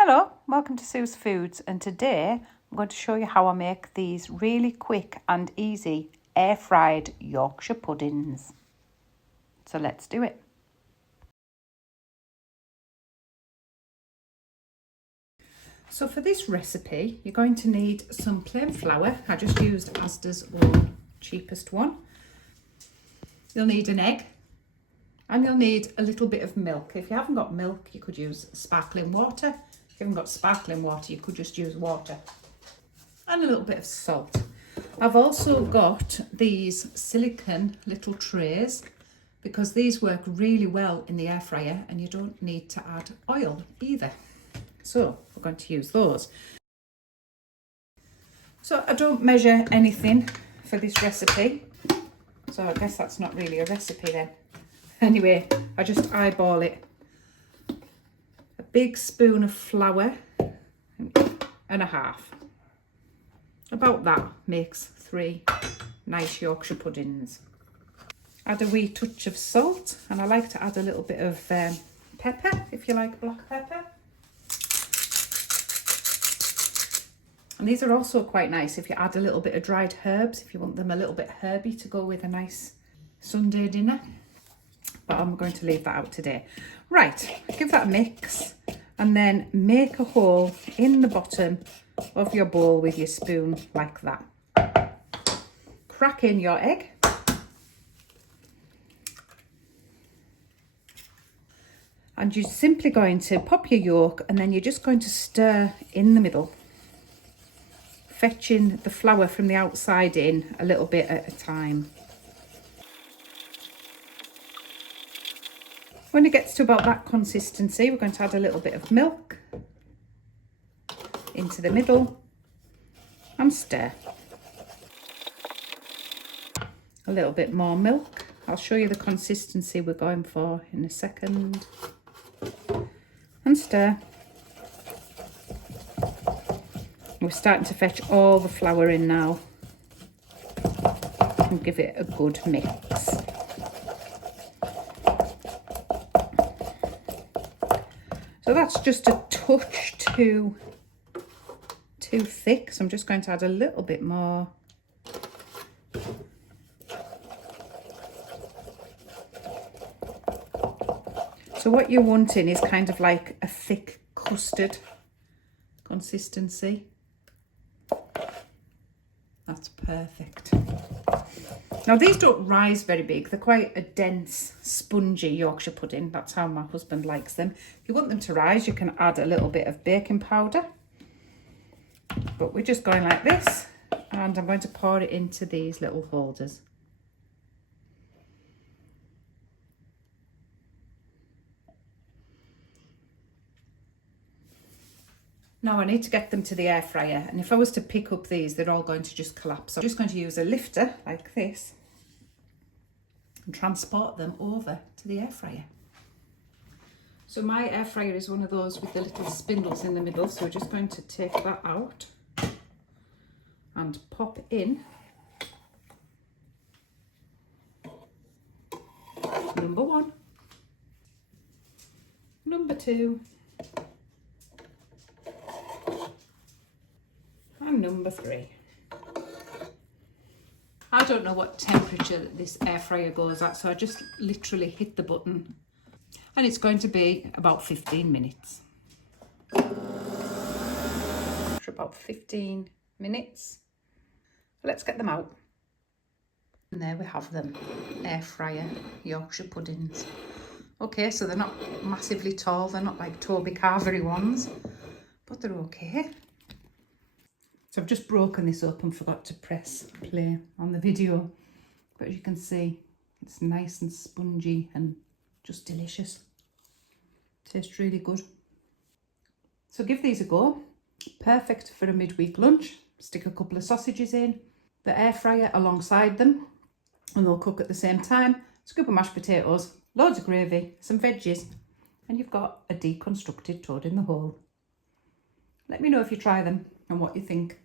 Hello, welcome to Sue's Foods, and today I'm going to show you how I make these really quick and easy air fried Yorkshire puddings. So let's do it. So for this recipe you're going to need some plain flour. I just used Asda's own cheapest one. You'll need an egg and you'll need a little bit of milk. If you haven't got milk you could use sparkling water. If you haven't got sparkling water, you could just use water. And a little bit of salt. I've also got these silicone little trays because these work really well in the air fryer and you don't need to add oil either. So we're going to use those. So I don't measure anything for this recipe. So I guess that's not really a recipe then. Anyway, I just eyeball it. Big spoon of flour and a half. About that makes 3 nice Yorkshire puddings. Add a wee touch of salt, and I like to add a little bit of pepper if you like black pepper. And these are also quite nice if you add a little bit of dried herbs, if you want them a little bit herby to go with a nice Sunday dinner. But I'm going to leave that out today. Right, give that a mix and then make a hole in the bottom of your bowl with your spoon like that. Crack in your egg. And you're simply going to pop your yolk and then you're just going to stir in the middle, fetching the flour from the outside in a little bit at a time. When it gets to about that consistency, we're going to add a little bit of milk into the middle and stir. A little bit more milk. I'll show you the consistency we're going for in a second. And stir. We're starting to fetch all the flour in now and give it a good mix. So that's just a touch too thick, so I'm just going to add a little bit more. So what you're wanting is kind of like a thick custard consistency. That's perfect. Now these don't rise very big, they're quite a dense, spongy Yorkshire pudding. That's how my husband likes them. If you want them to rise, you can add a little bit of baking powder. But we're just going like this, and I'm going to pour it into these little holders. Now I need to get them to the air fryer, and if I was to pick up these, they're all going to just collapse. So I'm just going to use a lifter like this and transport them over to the air fryer. So my air fryer is one of those with the little spindles in the middle, so we're just going to take that out and pop in number 1, number 2, and number 3. I don't know what temperature this air fryer goes at, so I just literally hit the button and it's going to be about 15 minutes. For about 15 minutes. Let's get them out. And there we have them, air fryer Yorkshire puddings. Okay, so they're not massively tall, they're not like Toby Carvery ones, but they're okay. So I've just broken this up and forgot to press play on the video. But as you can see, it's nice and spongy and just delicious. Tastes really good. So give these a go. Perfect for a midweek lunch. Stick a couple of sausages in the air fryer alongside them and they'll cook at the same time. Scoop of mashed potatoes, loads of gravy, some veggies, and you've got a deconstructed toad in the hole. Let me know if you try them and what you think.